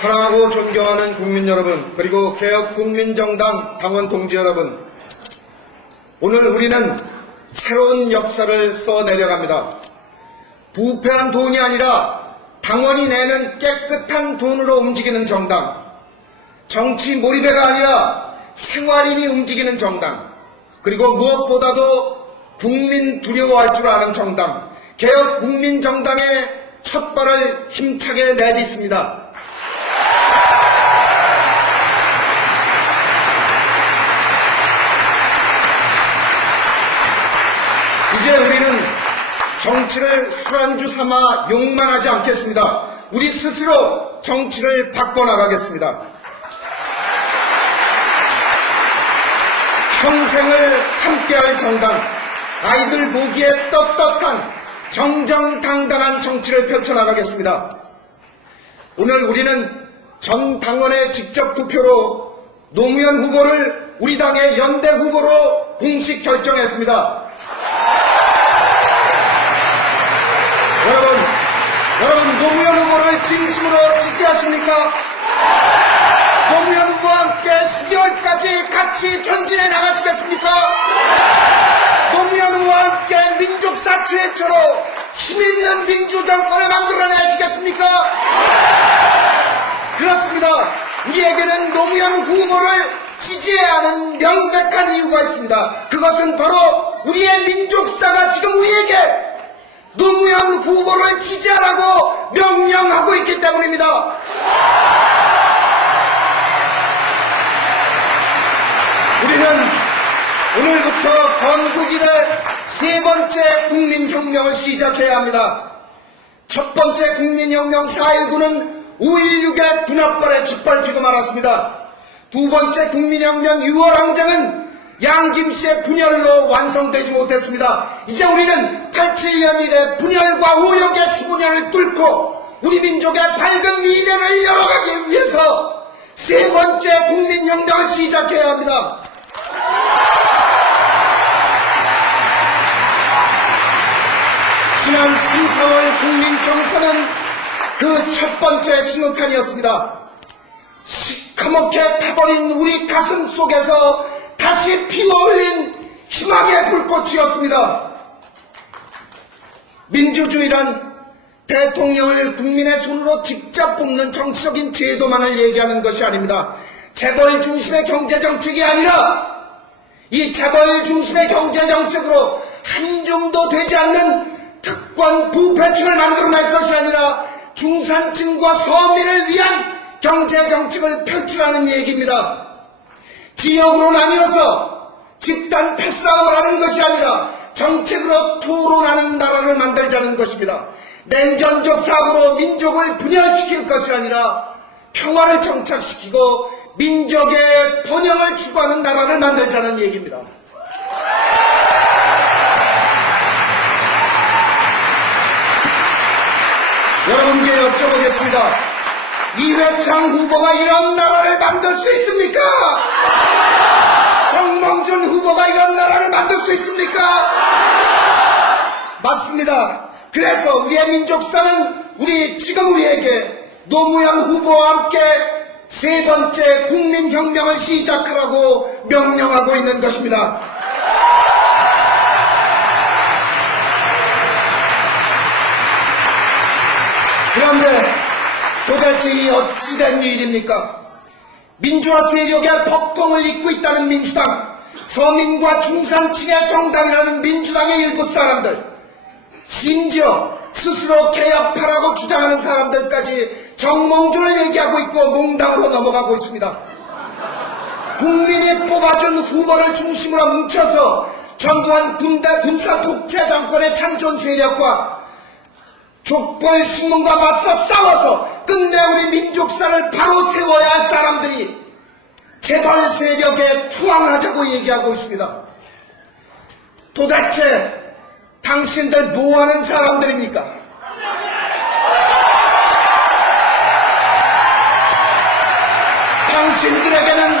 사랑하고 존경하는 국민 여러분, 그리고 개혁국민정당 당원 동지 여러분, 오늘 우리는 새로운 역사를 써내려갑니다. 부패한 돈이 아니라 당원이 내는 깨끗한 돈으로 움직이는 정당, 정치 몰입회가 아니라 생활인이 움직이는 정당, 그리고 무엇보다도 국민 두려워할 줄 아는 정당, 개혁국민정당의 첫 발을 힘차게 내딛습니다. 이제 우리는 정치를 술안주 삼아 욕만 하지 않겠습니다. 우리 스스로 정치를 바꿔나가겠습니다. 평생을 함께할 정당, 아이들 보기에 떳떳한 정정당당한 정치를 펼쳐나가겠습니다. 오늘 우리는 전 당원의 직접 투표로 노무현 후보를 우리 당의 연대 후보로 공식 결정했습니다. 여러분 노무현 후보를 진심으로 지지하십니까? 노무현 후보와 함께 12월까지 같이 전진해 나가시겠습니까? 노무현 후보와 함께 민족사 최초로 힘있는 민주정권을 만들어내시겠습니까? 그렇습니다. 우리에게는 노무현 후보를 지지해야 하는 명백한 이유가 있습니다. 그것은 바로 우리의 민족사가 지금 우리에게 노무현 후보를 지지하라고 명령하고 있기 때문입니다. 우리는 오늘부터 건국 이래 세 번째 국민혁명을 시작해야 합니다. 첫 번째 국민혁명 4.19는 5.16의 분합발에 짓밟히고 말았습니다. 두 번째 국민혁명 6월 항쟁은 양김씨의 분열로 완성되지 못했습니다. 이제 우리는 87년 이래 분열과 오역의 15년을 뚫고 우리 민족의 밝은 미래를 열어가기 위해서 세 번째 국민혁명을 시작해야 합니다. 지난 3, 4월 국민경선은 그 첫 번째 신호탄이었습니다. 시커멓게 타버린 우리 가슴 속에서 다시 피어올린 희망의 불꽃이었습니다. 민주주의란 대통령을 국민의 손으로 직접 뽑는 정치적인 제도만을 얘기하는 것이 아닙니다. 재벌 중심의 경제정책이 아니라 이 재벌 중심의 경제정책으로 한정도 되지 않는 특권 부패층을 만들어낼 것이 아니라 중산층과 서민을 위한 경제정책을 펼치라는 얘기입니다. 지역으로 나뉘어서 집단 패싸움을 하는 것이 아니라 정책으로 토론하는 나라를 만들자는 것입니다. 냉전적 사고로 민족을 분열시킬 것이 아니라 평화를 정착시키고 민족의 번영을 추구하는 나라를 만들자는 얘기입니다. 여러분께 여쭤보겠습니다. 이회창 후보가 이런 나라를 만들 수 있습니까? 정몽준 후보가 이런 나라를 만들 수 있습니까? 맞습니다. 그래서 우리의 민족사는 지금 우리에게 노무현 후보와 함께 세 번째 국민혁명을 시작하라고 명령하고 있는 것입니다. 그런데 도대체 이 어찌된 일입니까? 민주화 세력의 법통을 잇고 있다는 민주당, 서민과 중산층의 정당이라는 민주당의 일부 사람들, 심지어 스스로 개혁파라고 주장하는 사람들까지 정몽준을 얘기하고 있고 몽당으로 넘어가고 있습니다. 국민이 뽑아준 후보를 중심으로 뭉쳐서 전두환 군사 독재 정권의 창존 세력과 족벌신문과 맞서 싸워서 끝내 우리 민족사를 바로 세워야 할 사람들이 재벌 세력에 투항하자고 얘기하고 있습니다. 도대체 당신들 뭐하는 사람들입니까? 당신들에게는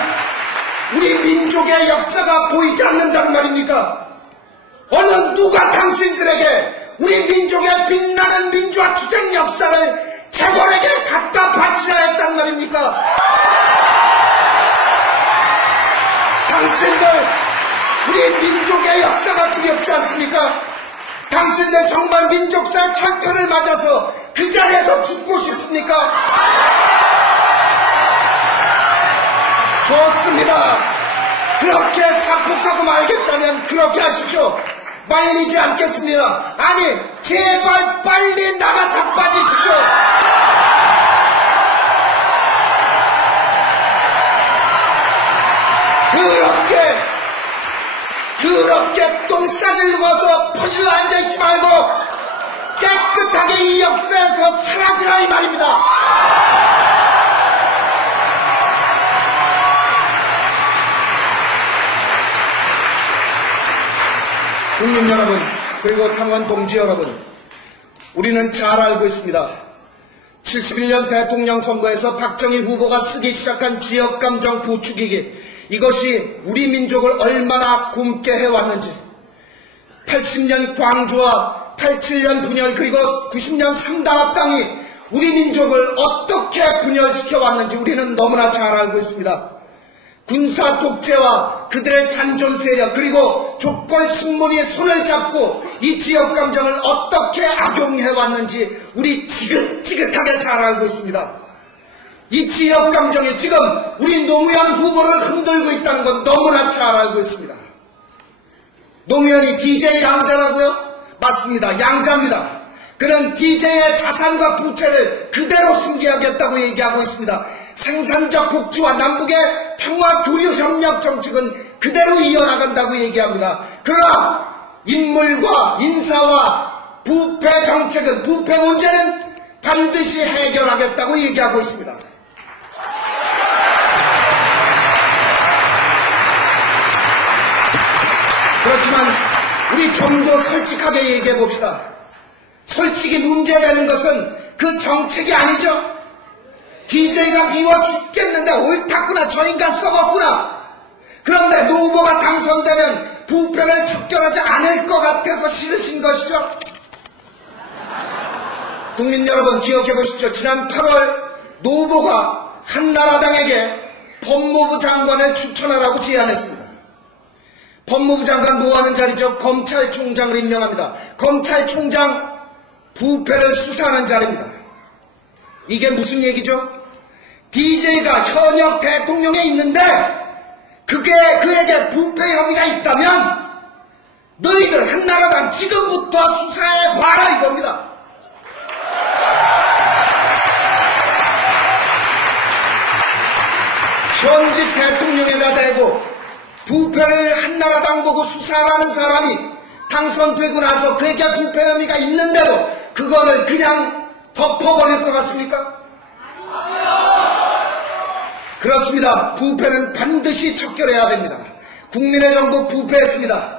우리 민족의 역사가 보이지 않는다는 말입니까? 어느 누가 당신들에게 우리 민족의 빛나는 민주화 투쟁 역사를 재벌에게 갖다 바치라 했단 말입니까? 않습니까? 당신들 우리 민족의 역사가 두렵지 않습니까? 당신들 정말 민족사 철퇴를 맞아서 그 자리에서 죽고 싶습니까? 좋습니다. 그렇게 자폭하고 말겠다면 그렇게 하십시오. 말리지 않겠습니다. 아니 제발 빨리 나가 자빠지십시오. 더럽게 똥 싸질고 와서 퍼질러 앉아있지 말고 깨끗하게 이 역사에서 사라지라 이 말입니다. 국민 여러분, 그리고 당원 동지 여러분, 우리는 잘 알고 있습니다. 71년 대통령 선거에서 박정희 후보가 쓰기 시작한 지역감정 부추기기, 이것이 우리 민족을 얼마나 굼게 해왔는지, 80년 광주와 87년 분열 그리고 90년 3당 합당이 우리 민족을 어떻게 분열시켜왔는지 우리는 너무나 잘 알고 있습니다. 군사 독재와 그들의 잔존 세력 그리고 조건 신문이 손을 잡고 이 지역 감정을 어떻게 악용해왔는지 우리 지긋지긋하게 잘 알고 있습니다. 이 지역 감정이 지금 우리 노무현 후보를 흔들고 있다는 건 너무나 잘 알고 있습니다. 노무현이 DJ 양자라고요? 맞습니다. 양자입니다. 그는 DJ의 자산과 부채를 그대로 승계하겠다고 얘기하고 있습니다. 생산적 복지와 남북의 평화 교류 협력 정책은 그대로 이어나간다고 얘기합니다. 그러나 인물과 인사와 부패 정책은, 부패 문제는 반드시 해결하겠다고 얘기하고 있습니다. 그렇지만 우리 좀 더 솔직하게 얘기해 봅시다. 솔직히 문제되는 것은 그 정책이 아니죠. DJ가 미워 죽겠는데 옳았구나, 저 인간 썩었구나. 그런데 노 후보가 당선되면 부패를 척결하지 않을 것 같아서 싫으신 것이죠. 국민 여러분 기억해 보십시오. 지난 8월 노 후보가 한나라당에게 법무부 장관을 추천하라고 제안했습니다. 법무부 장관 뭐하는 자리죠? 검찰총장을 임명합니다. 검찰총장 부패를 수사하는 자리입니다. 이게 무슨 얘기죠? DJ가 현역 대통령에 있는데 그에게 부패 혐의가 있다면 너희들 한나라당 지금부터 수사해 봐라 이겁니다. 현직 대통령에다 대고 부패를 한나라당 보고 수사하는 사람이 당선되고 나서 그에게 부패 혐의가 있는데도 그거를 그냥 덮어버릴 것 같습니까? 그렇습니다. 부패는 반드시 척결해야 됩니다. 국민의 정부 부패했습니다.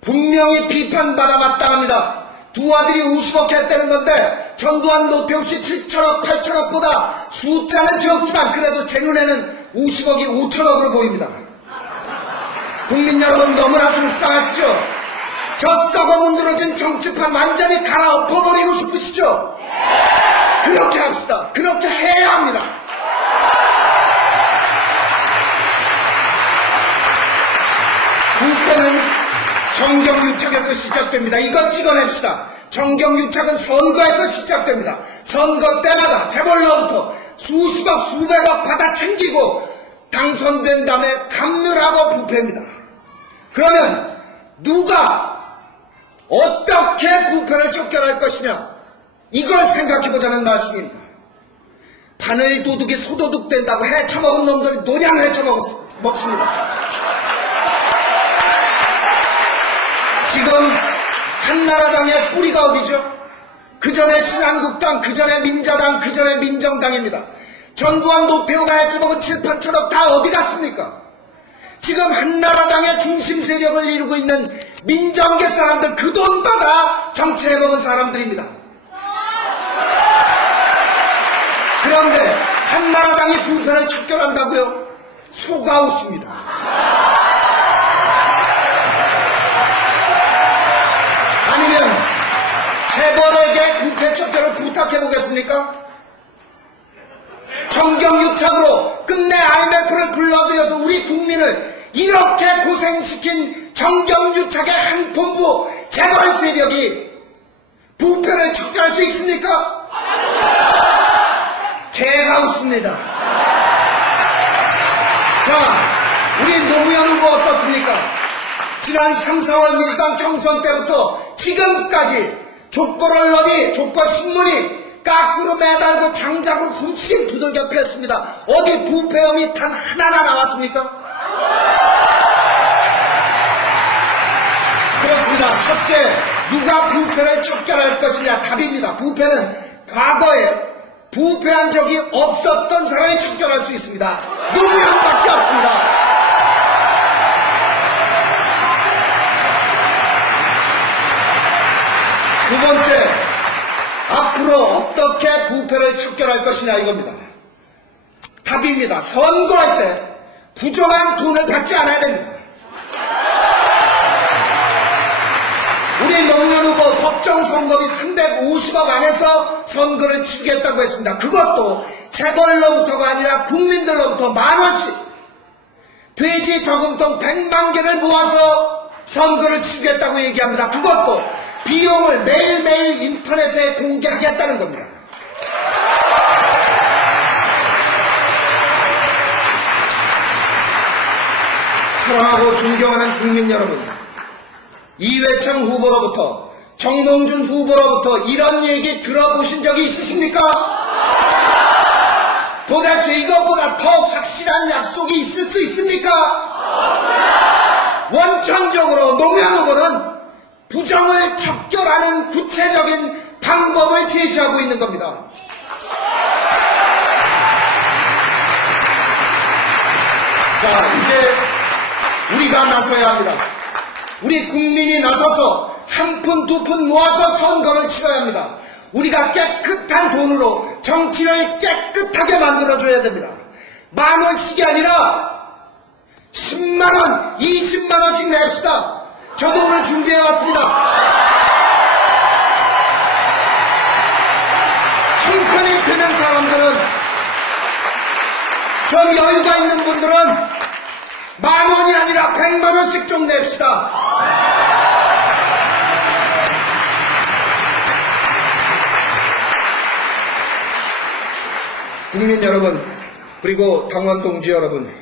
분명히 비판받아 마땅합니다. 두 아들이 50억 했다는 건데 전두환 노태우 씨 7천억 8천억보다 숫자는 적지만 그래도 제 눈에는 50억이 5천억으로 보입니다. 국민 여러분 너무나 속상하시죠? 저 썩어 문드러진 정치판 완전히 갈아엎어버리고 싶으시죠? 그렇게 합시다. 그렇게 해야 합니다. 부패는 정경유착에서 시작됩니다. 이걸 찍어냅시다. 정경유착은 선거에서 시작됩니다. 선거 때마다 재벌로부터 수십억 수백억 받아 챙기고 당선된 다음에 감멸하고 부패입니다. 그러면 누가 어떻게 부패를 척결할 것이냐, 이걸 생각해보자는 말씀입니다. 바늘 도둑이 소도둑 된다고 헤쳐먹은 놈들 노냥 헤쳐먹습니다. 지금 한나라당의 뿌리가 어디죠? 그 전에 신한국당, 그 전에 민자당, 그 전에 민정당입니다. 전두환 노태우가 헤쳐먹은 7, 8천억 다 어디 갔습니까? 지금 한나라당의 중심 세력을 이루고 있는 민정계 사람들 그 돈 받아 정치해먹은 사람들입니다. 그런데 한나라당이 부패를 척결한다고요? 속아 웃습니다. 아니면 재벌에게 부패 척결을 부탁해보겠습니까? 정경유착으로 끝내 IMF를 불러들여서 우리 국민을 이렇게 고생시킨 정경유착의 한 본부 재벌 세력이 부패를 척결할 수 있습니까? 개가 웃습니다. 자, 우리 노무현 후보 어떻습니까? 지난 3, 4월 민주당 경선 때부터 지금까지 족벌 언론이, 족벌 신문이 까꾸로 매달고 장작으로 훔친 두들겨 팼습니다. 어디 부패 혐의 단 하나나 나왔습니까? 그렇습니다. 첫째, 누가 부패를 척결할 것이냐? 답입니다. 부패는 과거에 부패한 적이 없었던 사람이 척결할 수 있습니다. 노무현밖에 없습니다. 두 번째, 앞으로 어떻게 부패를 척결할 것이냐 이겁니다. 답입니다. 선거할 때 부정한 돈을 받지 않아야 됩니다. 우리 노무현 후보 법정 선거비 350억 안에서 선거를 치르겠다고 했습니다. 그것도 재벌로부터가 아니라 국민들로부터 10,000원씩 돼지 저금통 100만 개를 모아서 선거를 치르겠다고 얘기합니다. 그것도 비용을 매일매일 인터넷에 공개하겠다는 겁니다. 사랑하고 존경하는 국민 여러분, 이회창 후보로부터, 정몽준 후보로부터 이런 얘기 들어보신 적이 있으십니까? 도대체 이것보다 더 확실한 약속이 있을 수 있습니까? 원천적으로 노무현 후보는 부정을 척결하는 구체적인 방법을 제시하고 있는 겁니다. 자, 이제 우리가 나서야 합니다. 우리 국민이 나서서 한 푼, 두 푼 모아서 선거를 치러야 합니다. 우리가 깨끗한 돈으로 정치를 깨끗하게 만들어줘야 됩니다. 10,000원씩이 아니라 10만원, 20만원씩 냅시다. 저도 오늘 준비해왔습니다. 형편이 드는 사람들은, 좀 여유가 있는 분들은 10,000원이 아니라 100만원씩 좀 냅시다. 국민 여러분, 그리고 당원 동지 여러분,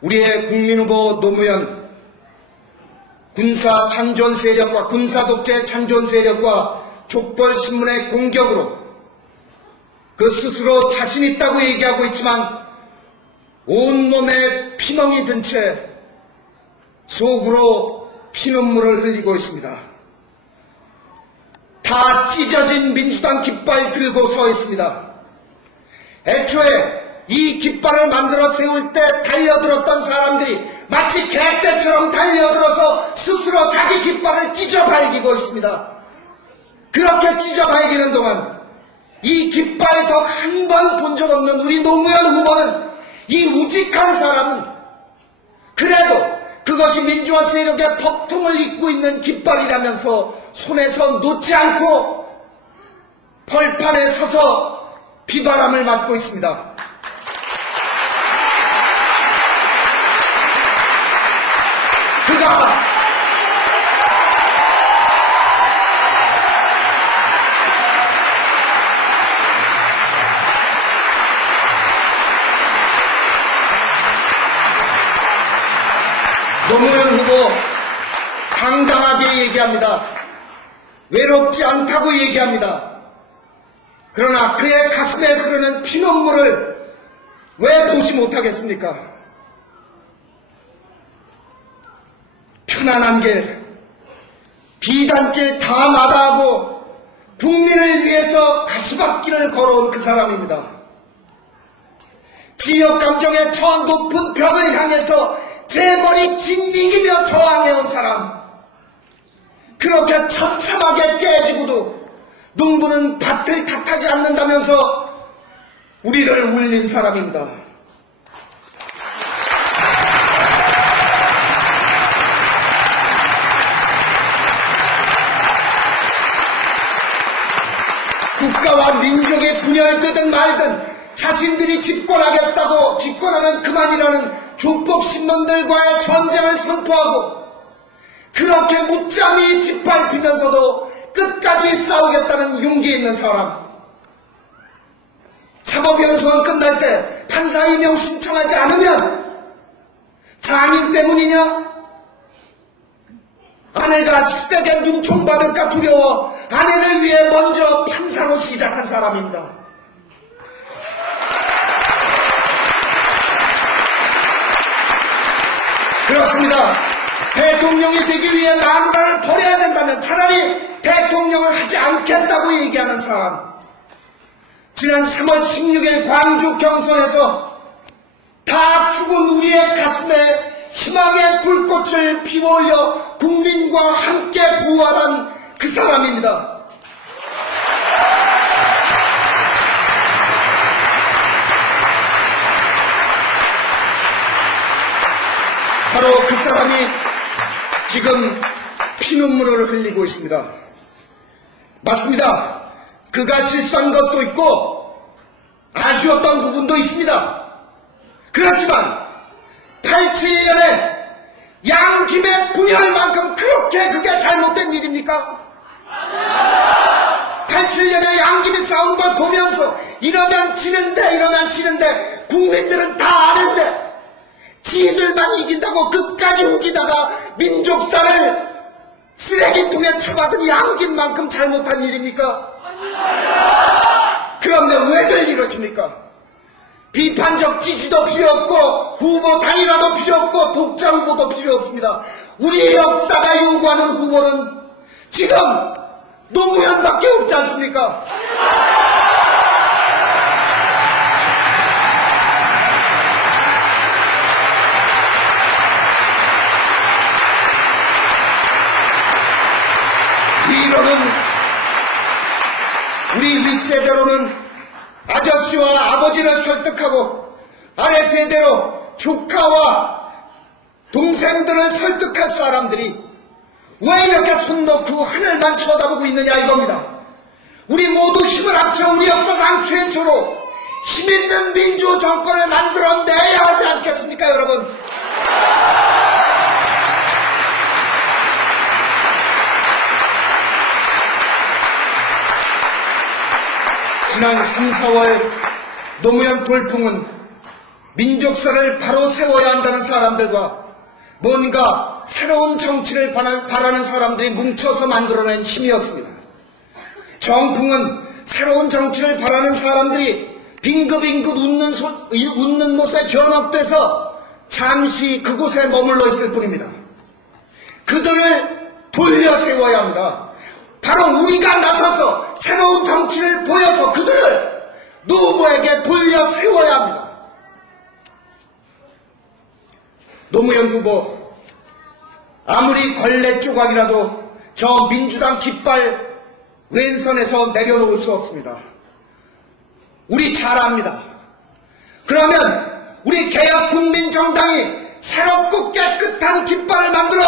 우리의 국민후보 노무현 군사 찬존 세력과 군사 독재 찬존 세력과 족벌 신문의 공격으로 그 스스로 자신 있다고 얘기하고 있지만 온몸에 피멍이 든 채 속으로 피눈물을 흘리고 있습니다. 다 찢어진 민주당 깃발 들고 서 있습니다. 애초에 이 깃발을 만들어 세울 때 달려들었던 사람들이 마치 개떼처럼 달려들어서 스스로 자기 깃발을 찢어발기고 있습니다. 그렇게 찢어발기는 동안 이 깃발 덕 한 번 본 적 없는 우리 노무현 후보는, 이 우직한 사람은 그래도 그것이 민주화 세력의 법통을 잇고 있는 깃발이라면서 손에서 놓지 않고 벌판에 서서 비바람을 맞고 있습니다. 그가 노무현 후보 당당하게 얘기합니다. 외롭지 않다고 얘기합니다. 그러나 그의 가슴에 흐르는 피눈물을 왜 보지 못하겠습니까? 편안한 길, 비단길 다 마다하고 국민을 위해서 가시밭길을 걸어온 그 사람입니다. 지역 감정의 저 높은 벽을 향해서 재벌이 짓이기며 저항해온 사람, 그렇게 처참하게 깨지고도 농부는 밭을 탓하지 않는다면서 우리를 울린 사람입니다. 국가와 민족이 분열되든 말든 자신들이 집권하면 그만이라는 조폭신문들과의 전쟁을 선포하고 그렇게 무참히 짓밟히면서도 끝까지 싸우겠다는 용기 있는 사람. 사법연수원 끝날 때 판사 임명 신청하지 않으면 장인 때문이냐? 아내가 시댁에 눈총받을까 두려워 아내를 위해 먼저 판사로 시작한 사람입니다. 그렇습니다. 대통령이 되기 위해 마누라를 버려야 된다면 차라리 대통령을 하지 않겠다고 얘기하는 사람. 지난 3월 16일 광주 경선에서 다 죽은 우리의 가슴에 희망의 불꽃을 피워올려 국민과 함께 부활한 그 사람입니다. 바로 그 사람이 지금 피눈물을 흘리고 있습니다. 맞습니다. 그가 실수한 것도 있고 아쉬웠던 부분도 있습니다. 그렇지만 87년에 양김의 분열만큼 그렇게 그게 잘못된 일입니까? 87년에 양김이 싸우는 걸 보면서 이러면 지는데 국민들은 다 아는데 지들만 이긴다고 끝까지 우기다가 민족사를 쓰레기통에 쳐받은 양김만큼 잘못한 일입니까? 그런데 왜들 이러십니까? 비판적 지지도 필요 없고 후보 단일화도 필요 없고 독자 후보도 필요 없습니다. 우리 역사가 요구하는 후보는 지금 노무현밖에 없지 않습니까? 우리 윗세대로는 아저씨와 아버지를 설득하고 아래세대로 조카와 동생들을 설득할 사람들이 왜 이렇게 손 놓고 하늘만 쳐다보고 있느냐 이겁니다. 우리 모두 힘을 합쳐 우리 역사상 최초로 힘있는 민주 정권을 만들어내야 하지 않겠습니까 여러분? 지난 3, 4월 노무현 돌풍은 민족사를 바로 세워야 한다는 사람들과 뭔가 새로운 정치를 바라는 사람들이 뭉쳐서 만들어낸 힘이었습니다. 정풍은 새로운 정치를 바라는 사람들이 빙긋빙긋 웃는 모습에 현혹돼서 잠시 그곳에 머물러 있을 뿐입니다. 그들을 돌려 세워야 합니다. 바로 우리가 나서서 새로운 정치를 보여서 그들을 누구에게 돌려 세워야 합니다. 노무현 후보 아무리 걸레 조각이라도 저 민주당 깃발 왼선에서 내려놓을 수 없습니다. 우리 잘 압니다. 그러면 우리 개혁국민정당이 새롭고 깨끗한 깃발을 만들어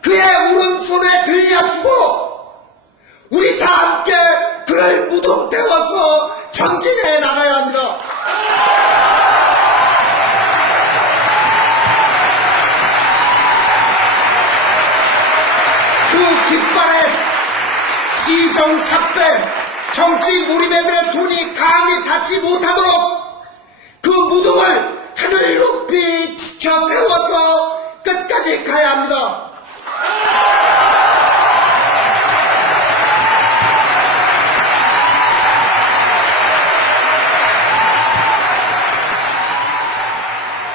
그의 오른손에 들려주고 우리 다 함께 그를 무덤 태워서 전진해 나가야 합니다. 그 깃발에 시정착된 정치 무리매들의 손이 감히 닿지 못하도록 그 무덤을 하늘 높이 지켜 세워서 끝까지 가야 합니다.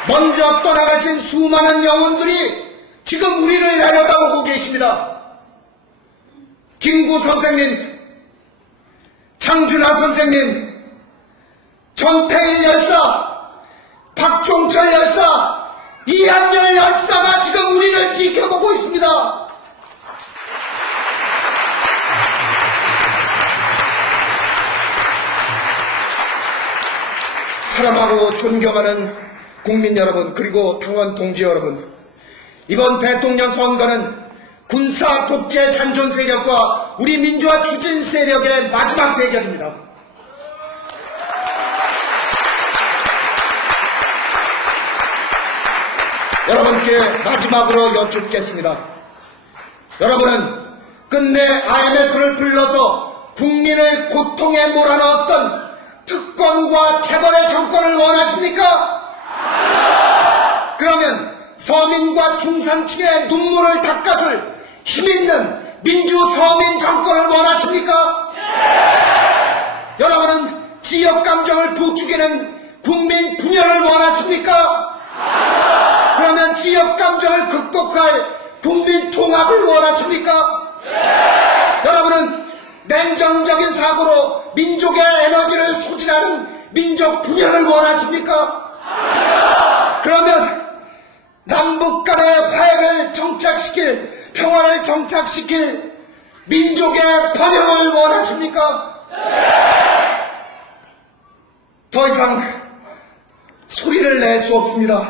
먼저 떠나가신 수많은 영혼들이 지금 우리를 내려다보고 계십니다. 김구 선생님, 장준하 선생님, 전태일 열사, 박종철 열사, 이한열 열사가 지금 우리를 지켜보고 있습니다. 사랑하고 존경하는 국민 여러분, 그리고 당원 동지 여러분, 이번 대통령 선거는 군사 독재 잔존 세력과 우리 민주화 추진 세력의 마지막 대결입니다. 여러분께 마지막으로 여쭙겠습니다. 여러분은 끝내 IMF를 불러서 국민을 고통에 몰아넣었던 특권과 재벌의 정권을 원하십니까? 그러면 서민과 중산층의 눈물을 닦아줄 힘있는 민주 서민 정권을 원하십니까? 여러분은 지역 감정을 부추기는 국민 분열을 원하십니까? 그러면 지역 감정을 극복할 국민 통합을 원하십니까? 여러분은 냉정적인 사고로 민족의 에너지를 소진하는 민족 분열을 원하십니까? 그러면 남북 간의 화해를 정착시킬, 평화를 정착시킬 민족의 번영을 원하십니까? 더 이상 소리를 낼 수 없습니다.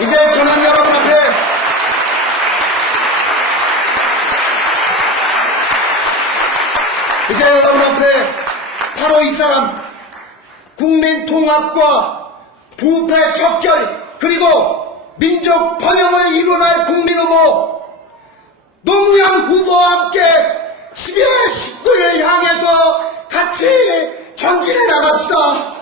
이제 저는 여러분 앞에 바로 이 사람, 국민 통합과 부패 척결 그리고 민족 번영을 이뤄낼 국민 후보 노무현 후보와 함께 12월 19일 향해서 같이 전진해 나갑시다.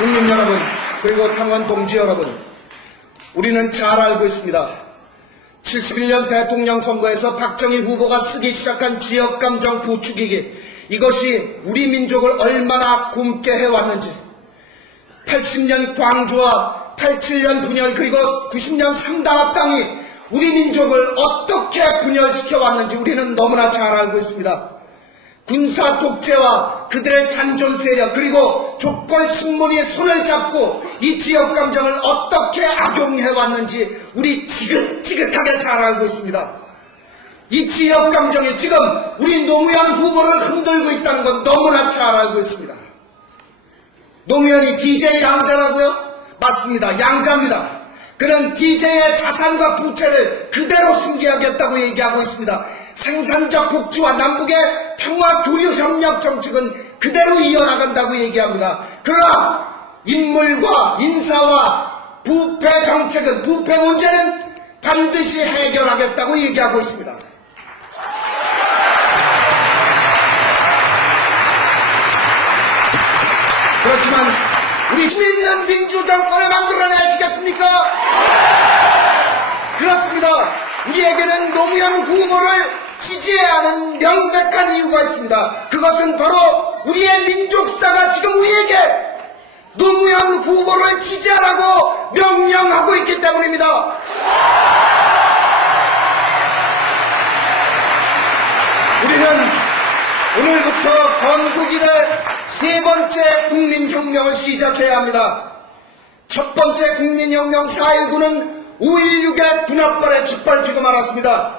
국민 여러분, 그리고 당원 동지 여러분, 우리는 잘 알고 있습니다. 71년 대통령 선거에서 박정희 후보가 쓰기 시작한 지역감정 부추기기, 이것이 우리 민족을 얼마나 굶게 해왔는지, 80년 광주와 87년 분열 그리고 90년 3당 합당이 우리 민족을 어떻게 분열시켜왔는지 우리는 너무나 잘 알고 있습니다. 군사 독재와 그들의 잔존 세력 그리고 족벌 식문이 손을 잡고 이 지역 감정을 어떻게 악용해왔는지 우리 지긋지긋하게 잘 알고 있습니다. 이 지역 감정이 지금 우리 노무현 후보를 흔들고 있다는 건 너무나 잘 알고 있습니다. 노무현이 DJ 양자라고요? 맞습니다. 양자입니다. 그는 DJ의 자산과 부채를 그대로 승계하겠다고 얘기하고 있습니다. 생산적 복지와 남북의 평화 교류 협력 정책은 그대로 이어나간다고 얘기합니다. 그러나 인물과 인사와 부패 정책은, 부패 문제는 반드시 해결하겠다고 얘기하고 있습니다. 그렇지만 우리 힘있는 민주정권을 만들어내시겠습니까? 그렇습니다. 우리에게는 노무현 후보를 지지해야 하는 명백한 이유가 있습니다. 그것은 바로 우리의 민족사가 지금 우리에게 노무현 후보를 지지하라고 명령하고 있기 때문입니다. 우리는 오늘부터 건국 이래 세 번째 국민혁명을 시작해야 합니다. 첫 번째 국민혁명 4.19는 5.16의 군합발에 짓밟히고 말았습니다.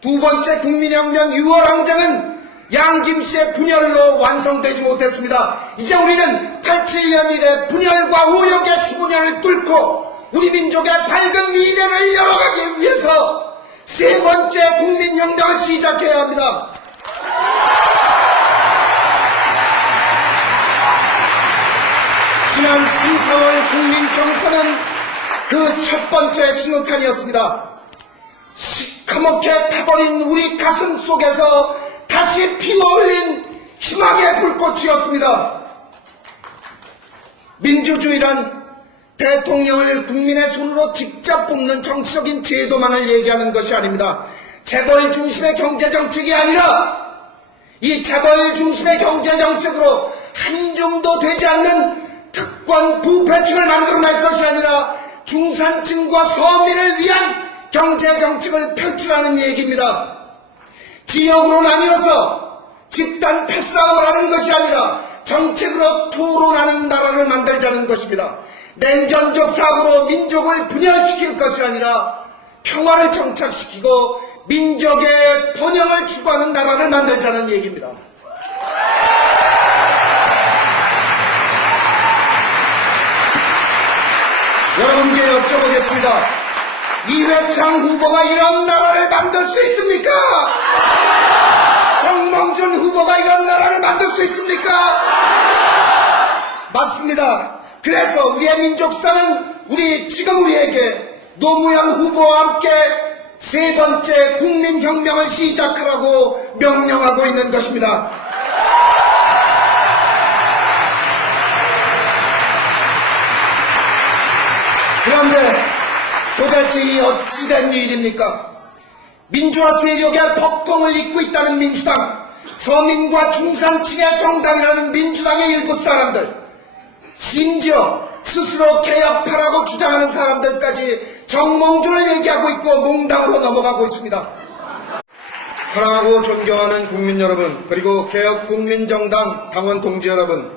두 번째 국민혁명 6월 항쟁은 양김씨의 분열로 완성되지 못했습니다. 이제 우리는 87년 이래 분열과 오역의 15년을 뚫고 우리 민족의 밝은 미래를 열어가기 위해서 세 번째 국민혁명을 시작해야 합니다. 지난 3, 4월 국민경선은 그 첫 번째 신호탄이었습니다. 시커멓게 타버린 우리 가슴 속에서 다시 피어올린 희망의 불꽃이었습니다. 민주주의란 대통령을 국민의 손으로 직접 뽑는 정치적인 제도만을 얘기하는 것이 아닙니다. 재벌 중심의 경제정책이 아니라 이 재벌 중심의 경제정책으로 한줌도 되지 않는 특권 부패층을 만들어낼 것이 아니라 중산층과 서민을 위한 경제정책을 펼치라는 얘기입니다. 지역으로 나뉘어서 집단 패싸움을 하는 것이 아니라 정책으로 토론하는 나라를 만들자는 것입니다. 냉전적 사고로 민족을 분열시킬 것이 아니라 평화를 정착시키고 민족의 번영을 추구하는 나라를 만들자는 얘기입니다. 여러분께 여쭤보겠습니다. 이회창 후보가 이런 나라를 만들 수 있습니까? 정몽준 후보가 이런 나라를 만들 수 있습니까? 맞습니다. 그래서 우리의 민족사는 지금 우리에게 노무현 후보와 함께 세 번째 국민혁명을 시작하라고 명령하고 있는 것입니다. 그런데 도대체 이 어찌된 일입니까? 민주화 세력의 법공을 잇고 있다는 민주당, 서민과 중산층의 정당이라는 민주당의 일부 사람들, 심지어 스스로 개혁파라고 주장하는 사람들까지 정몽준을 얘기하고 있고 몽당으로 넘어가고 있습니다. 사랑하고 존경하는 국민 여러분, 그리고 개혁국민정당 당원 동지 여러분,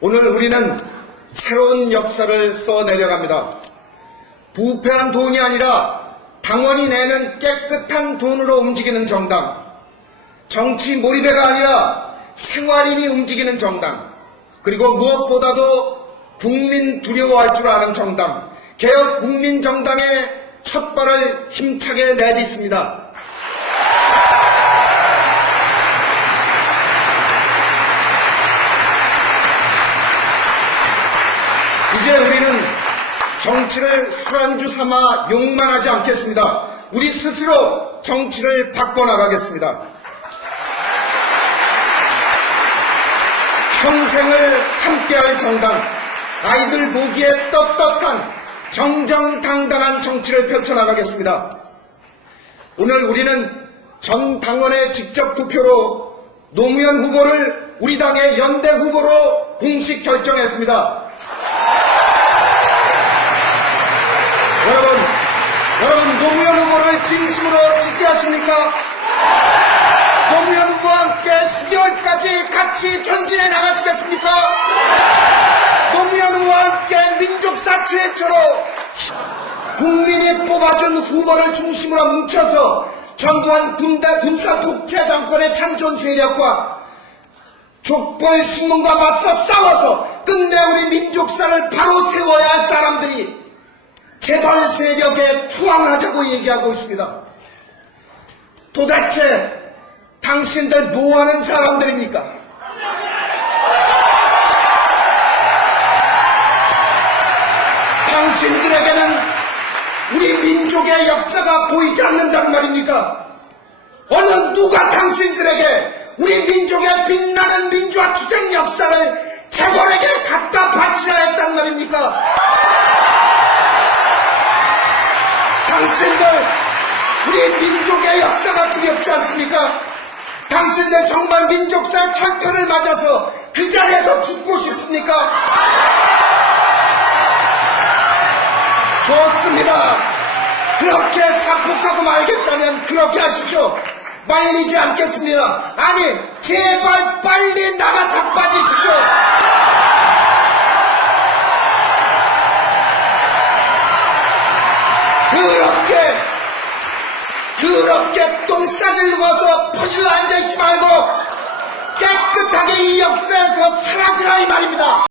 오늘 우리는 새로운 역사를 써내려갑니다. 부패한 돈이 아니라 당원이 내는 깨끗한 돈으로 움직이는 정당, 정치 몰입회가 아니라 생활인이 움직이는 정당, 그리고 무엇보다도 국민 두려워할 줄 아는 정당, 개혁국민정당의 첫 발을 힘차게 내딛습니다. 이제 우리는 정치를 술안주 삼아 욕만 하지 않겠습니다. 우리 스스로 정치를 바꿔나가겠습니다. 평생을 함께할 정당, 아이들 보기에 떳떳한 정정당당한 정치를 펼쳐나가겠습니다. 오늘 우리는 전 당원의 직접 투표로 노무현 후보를 우리 당의 연대 후보로 공식 결정했습니다. 여러분 노무현 후보를 진심으로 지지하십니까? 노무현 후보와 함께 12월까지 같이 전진해 나가시겠습니까? 노무현 후보와 함께 민족사 최초로 국민이 뽑아준 후보를 중심으로 뭉쳐서 전두환 군사 독재 정권의 참전 세력과 족벌 식민과 맞서 싸워서 끝내 우리 민족사를 바로 세워야 할 사람들이 재벌 세력에 투항하자고 얘기하고 있습니다. 도대체 당신들 뭐하는 사람들입니까? 당신들에게는 우리 민족의 역사가 보이지 않는다는 말입니까? 어느 누가 당신들에게 우리 민족의 빛나는 민주화 투쟁 역사를 재벌에게 갖다 바치라 했단 말입니까? 당신들 우리 민족의 역사가 두렵지 않습니까? 당신들 정말 민족사 철퇴를 맞아서 그 자리에서 죽고 싶습니까? 좋습니다. 그렇게 자폭하고 말겠다면 그렇게 하십시오. 말리지 않겠습니다. 아니 제발 빨리 나가 자빠지십시오. 더럽게 똥 싸질고 와서 퍼질러 앉아있지 말고 깨끗하게 이 역사에서 사라지라 이 말입니다.